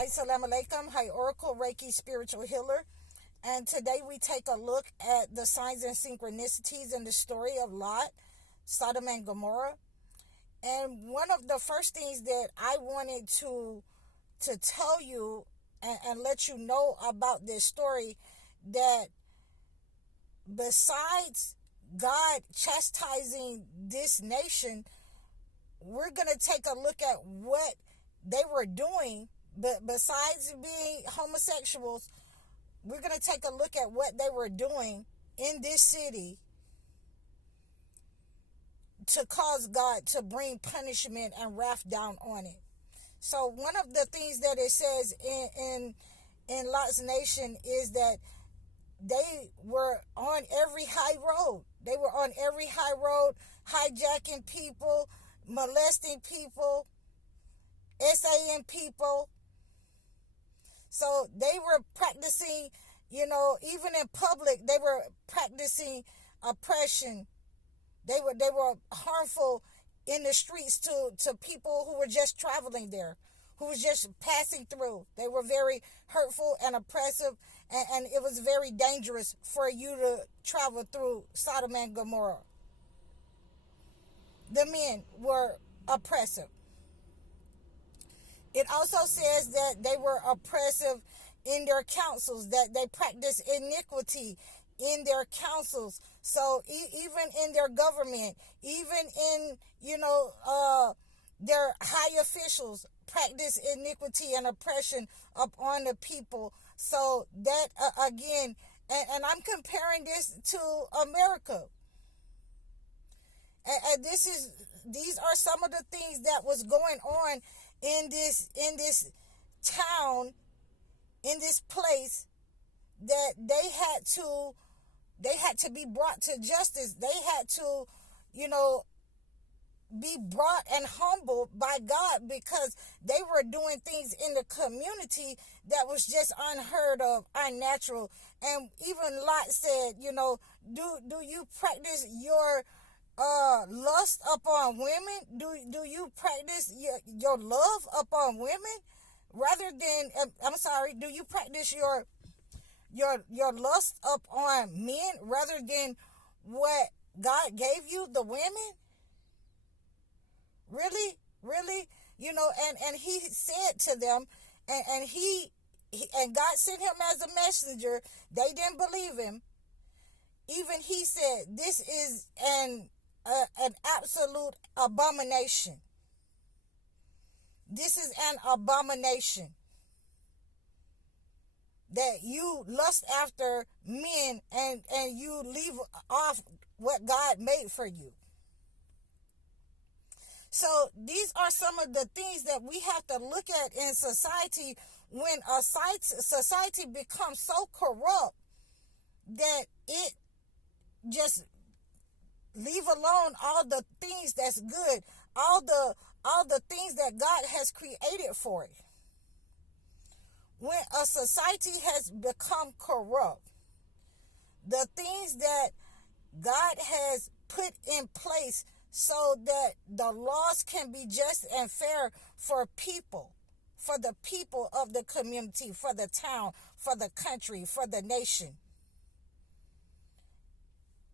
Assalamu alaikum. Hi, Oracle Reiki Spiritual Healer. And today we take a look at the signs and synchronicities in the story of Lot, Sodom and Gomorrah. And one of the first things that I wanted to tell you and let you know about this story, that besides God chastising this nation, we're going to take a look at what they were doing. But besides being homosexuals, we're going to take a look at what they were doing in this city to cause God to bring punishment and wrath down on it. So one of the things that it says in Lot's nation is that they were on every high road. They were on every high road, hijacking people, molesting people, SAing people. So they were practicing, even in public, they were practicing oppression. They were harmful in the streets to people who were just traveling there, who was just passing through. They were very hurtful and oppressive, and it was very dangerous for you to travel through Sodom and Gomorrah. The men were oppressive. It also says that they were oppressive in their councils, that they practiced iniquity in their councils. So even in their government, even in, their high officials practice iniquity and oppression upon the people. So that, again, and I'm comparing this to America. And these are some of the things that was going on in this town, in this place, that they had to be brought to justice. They had to, be brought and humbled by God, because they were doing things in the community that was just unheard of, unnatural. And even Lot said, do you practice your lust upon women? Do you practice your love upon women rather than, do you practice your lust upon men rather than what God gave you, the women? Really? And he said to them, and God sent him as a messenger. They didn't believe him. Even he said, this is an absolute abomination. This is an abomination, that you lust after men and you leave off what God made for you. So these are some of the things that we have to look at in society when a society becomes so corrupt that it just leave alone all the things that's good, all the things that God has created for it. When a society has become corrupt, the things that God has put in place so that the laws can be just and fair for people, for the people of the community, for the town, for the country, for the nation.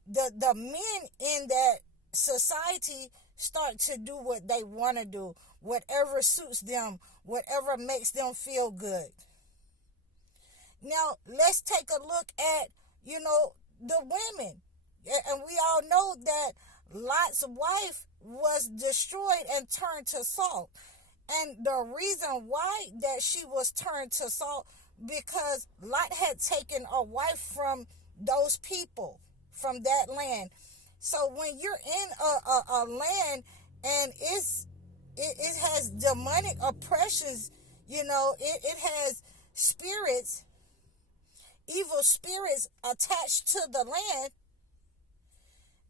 The men in that society start to do what they want to do, whatever suits them, whatever makes them feel good. Now, let's take a look at, the women. And we all know that Lot's wife was destroyed and turned to salt. And the reason why that she was turned to salt, because Lot had taken a wife from those people, from that land. So when you're in a land and it has demonic oppressions, it has spirits, evil spirits attached to the land,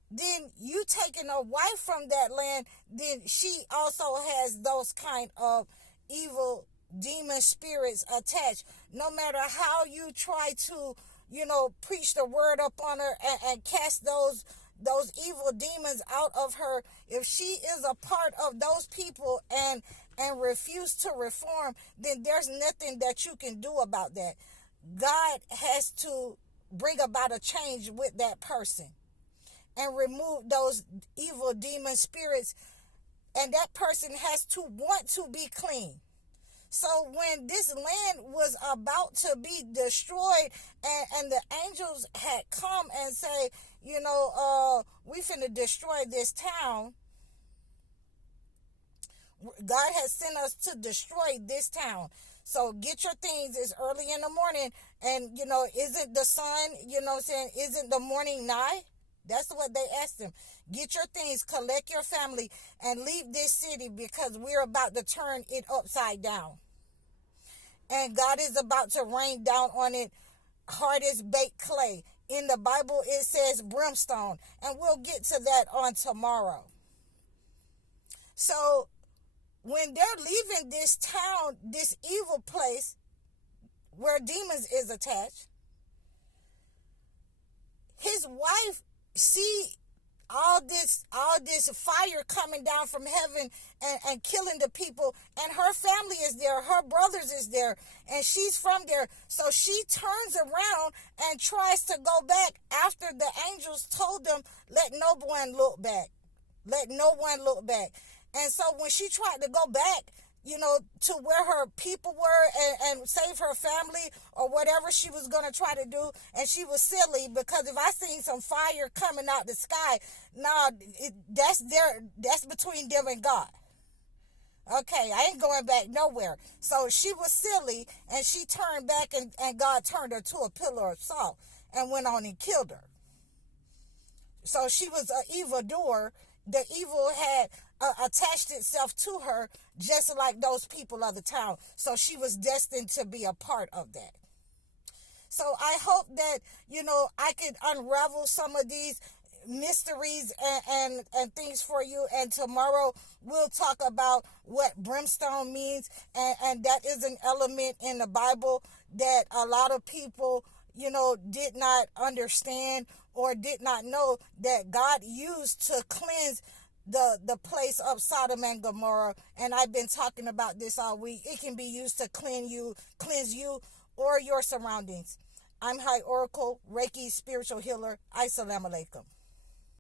then you taking a wife from that land, then she also has those kind of evil demon spirits attached. No matter how you try to, preach the word up on her and cast those evil demons out of her, if she is a part of those people and and refuse to reform, then there's nothing that you can do about that. God has to bring about a change with that person and remove those evil demon spirits, and that person has to want to be clean. So when this land was about to be destroyed, and the angels had come and say, we finna destroy this town, God has sent us to destroy this town. So get your things. It's early in the morning, and isn't the sun, isn't the morning nigh? That's what they asked him. Get your things, collect your family, and leave this city, because we're about to turn it upside down. And God is about to rain down on it hard as baked clay. In the Bible, it says brimstone. And we'll get to that on tomorrow. So when they're leaving this town, this evil place where demons is attached, his wife see all this fire coming down from heaven and killing the people, and her family is there, her brothers is there, and she's from there. So she turns around and tries to go back after the angels told them, let no one look back. Let no one look back. And so when she tried to go back, to where her people were and save her family or whatever she was going to try to do, and she was silly, because if I seen some fire coming out the sky, that's between them and God. Okay, I ain't going back nowhere. So she was silly, and she turned back, and God turned her to a pillar of salt and went on and killed her. So she was an evildoer. The evil had attached itself to her, just like those people of the town. So she was destined to be a part of that. So I hope that, I could unravel some of these mysteries and things for you. And tomorrow we'll talk about what brimstone means. And that is an element in the Bible that a lot of people, did not understand or did not know, that God used to cleanse the place of Sodom and Gomorrah. And I've been talking about this all week. It can be used to cleanse you or your surroundings. I'm High Oracle, Reiki spiritual healer. Assalamu alaikum.